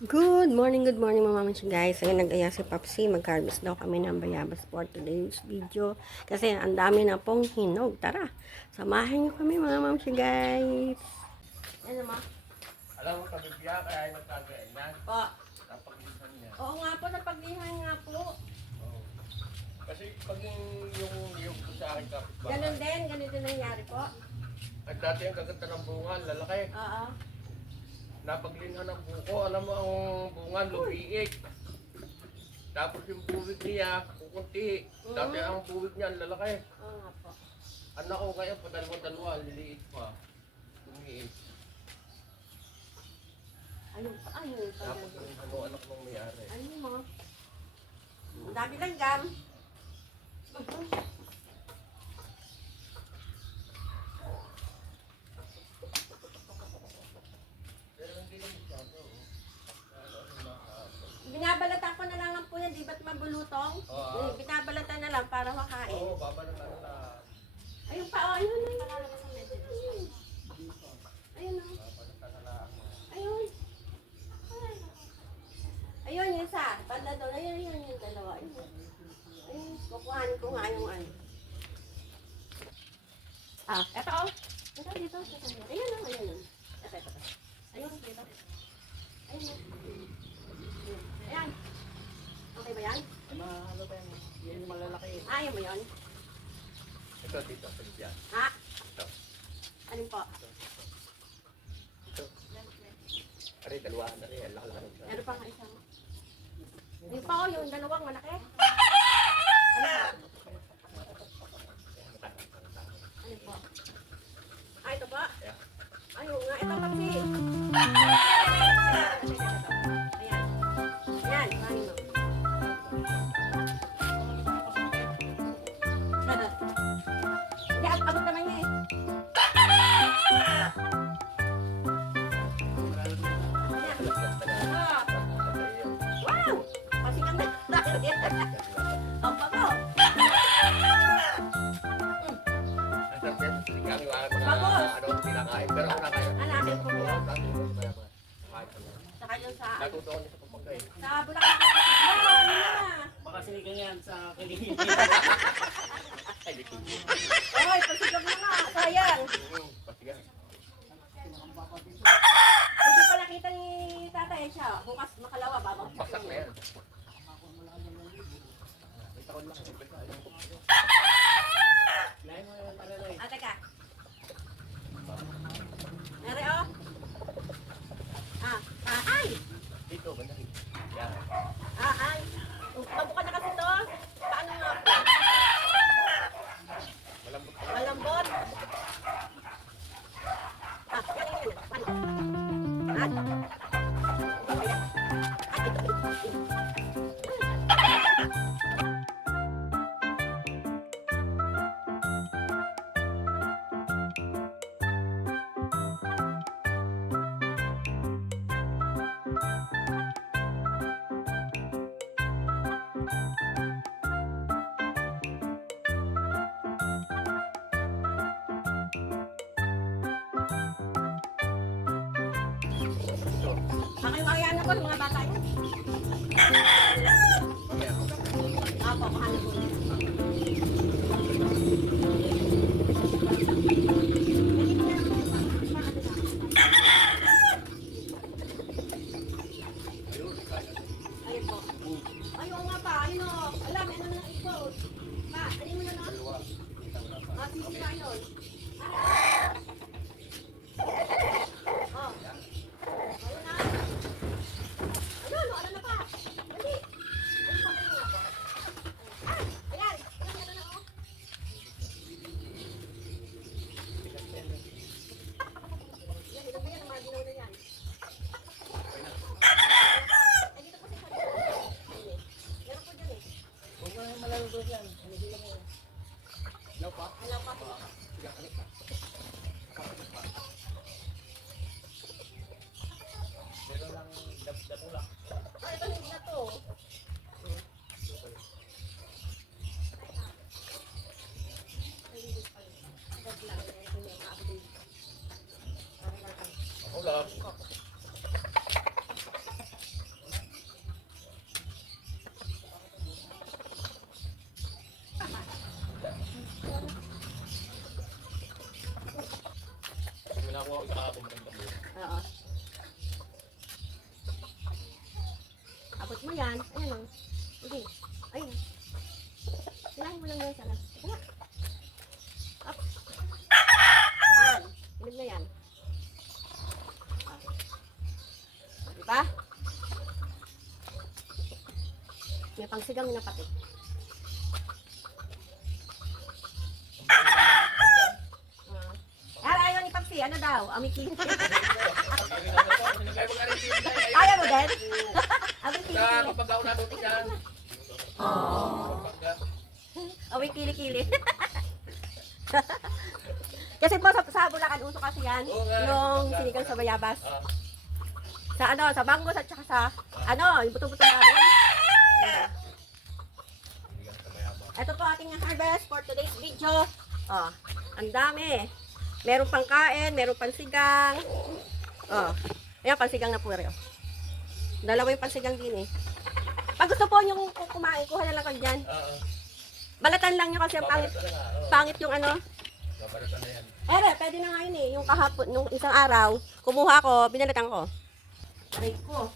Good morning mga mamis guys. Ayun, nag-aya si Papsi. Mag-harvest daw kami ng bayabas for today's video. Kasi ang dami na pong hinog. Tara, samahan niyo kami mga mamis guys. Ano ma? Alam mo, kabibya, kaya ay nagkagayan yan. Po. Napaglisan niya. Oo nga po, napaglihan nga po. Oo. Kasi pag yung sa akin kapitbahay. Ganun din, ganito nangyari po. At dati ang kaganda ng bunga, lalaki. Oo. Napaglinhan ng buko, alam mo ang bunga, lumiik. Tapos yung buwig niya, kukunti. Dati ang buwig niya, ang lalaki. Oo nga po. Anak ko ngayon, padalawa-dalawa, liliit pa. Lumiik. Ayun pa, ayun pa. Tapos yung anak mong may-ari. Ayun mo. Ang dami lang gam. Binabalatan ko na lang po yan, di ba't mabulutong? Oo. Binabalatan na lang para makain. Oo, babalatan na. Ayun pa, oh, ayun, ayun. Ayun, oh. Babalatan na lang. Ayun. Ayun, yung isa. Banda doon. Ayun, yung dalawa. Ayun. Ayun, kukuhanin ko nga yung ano. Ah, eto, oh. Ito, dito. Ayun, oh, ayun. Ito. Ayun, dito. Ayun, ayan. Okay ba yan? Ano ba yan? Yan malalaki. Ayaw mo yun? Ito, dito, kabibya. Ha? Ito. Alin po? Ito. Ari, dalawa na rin. Ang laki-laki ng Ano pa nga isa mo? Yung pa, oh, yung dalawang malaki. Ano po? Ano po? Ah, ito po? Yeah. Ayun nga, ito kasi. Ayan. Ayan, kuhanin mo. Hindi, abot naman niya eh. Ah, wow! Pasigang na. Ang bago. Ano pinakain? Pero ako nakain. Hanapin ko mo yan. Saka yun sa... Natuto ko niya sa pagpagay. Sa Bulacan. Oh, ano na? Baka sinigang yan sa kiligin. Ay, di ko. Oy, pasigang na nga. Sayang. Pasigan. Hindi pa nakita ni tatay siya. Bukas makalawa, babang Baksak na yan. Kita ko lang. Lain mo yan para lang. Ah, teka. Nari, oh. Ay! Dito, banda rin. Yan. Ay! Mabuka na kasi to. Paano nga? Malambot ka. Malambot. Yan. Paano? Pakaiwayan ako ng mga bata yun. Apo, mahanap ko. Ayun po. Ayun nga pa, ayun o. Alam, ano na ito. Pa, ano mo na lang? Sige pa yun. Oh. Ayun na. Ayun, ano na pa? Dali. Ano pa kayo nga? Ayan. Ayan, ano na oh. Yan, ito pa yan, mga ginaw na yan. Ay, dito po si Kaya. Meron po dyan eh. Huwag mo yung malalubos yan. Sinigang mo. Ilaw pa? Alam pa po. Sige, kalit pa. Pero lang datulak. Ay, ito hindi na to. Ako lang. nakuha ko sa kahapon ng tabo. Oo. Abot mo yan. Ayan o. Sige. Ayun. Hilahin mo lang yan sana. Hala. Up. Yan. Hilig na yan. Diba? May pangsigang na pati. Ayaw ni Papsi. Ano daw? Amikin. Ayaw mo din? Amikin. Kapag ako natuto dyan. Away kili-kili. Kasi po sa Bulacan, uso kasi yan. Oo nga. Yung sinigang sa bayabas. Ah, Sa bangus at saka sa, yung buto-buto natin. Ito po ating harvest for today's video. Oh, ang dami. Meron pang kain, meron pang sigang. Oh, ayan, pansigang na pure. Oh. Dalawa yung pansigang din eh. Pag gusto po yung kumain, kuha na lang kayo dyan. Balatan lang nyo kasi ang pangit yung babalatan na yan. Pwede na nga yun eh. Yung kahapon, nung isang araw, kumuha ko, binalatan ko. Aray ko.